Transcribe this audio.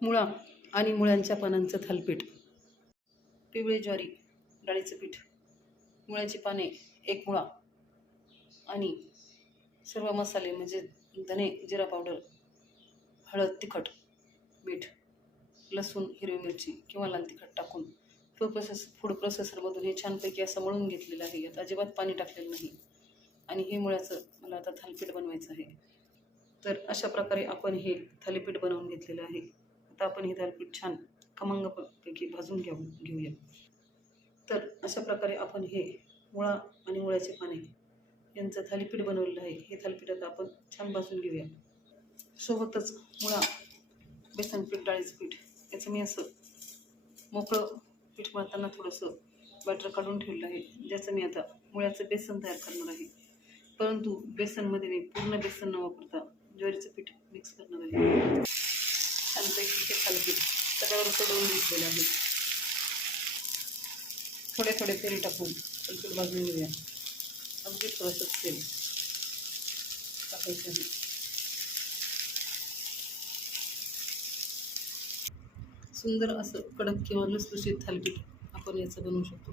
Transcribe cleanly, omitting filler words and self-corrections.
मुळा आणि मुळ्यांच्या पानांचं थालीपीठ, पिवळे ज्वारी डाळीचं पीठ, मुळ्याची पाने, एक मुळा आणि सर्व मसाले म्हणजे धने, जिरा पावडर, हळद, तिखट, मीठ, लसूण, हिरवी मिरची किंवा लाल तिखट टाकून फूड प्रोसेसरमधून हे छानपैकी असं मळून घेतलेलं आहे. यात अजिबात पाणी टाकलेलं नाही. आणि हे मुळ्याचं मला आता थालीपीठ बनवायचं आहे. तर अशा प्रकारे आपण हे थालीपीठ बनवून घेतलेलं आहे. आता आपण हे थालीपीठ छान खमंगपैकी भाजून घेऊया. तर अशा प्रकारे आपण हे मुळा आणि मुळ्याचे पाने यांचं थालीपीठ बनवलेलं आहे. हे थालीपीठ आता आपण छान भाजून घेऊया. सोबतच मुळा, बेसन पीठ, डाळीचं पीठ याचं मी असं मोकळं पीठ मळताना थोडंसं बॅटर काढून ठेवलं आहे, ज्याचं मी आता मुळ्याचं बेसन तयार करणार आहे. परंतु बेसनमध्ये मी पूर्ण बेसन न वापरता ज्वारीचं पीठ मिक्स करणार आहे. छानपैकी हे थालीपीठ तव्यावर कडवून घेतलेलं आहे. थोडे थोडे तेल टाकून थालीपीठ भाजून घेऊया. अगदी थोडंसं तेल टाकायचं आहे. सुंदर असं कडक किंवा लुसलुशीत थालीपीठ आपण याचं बनवू शकतो.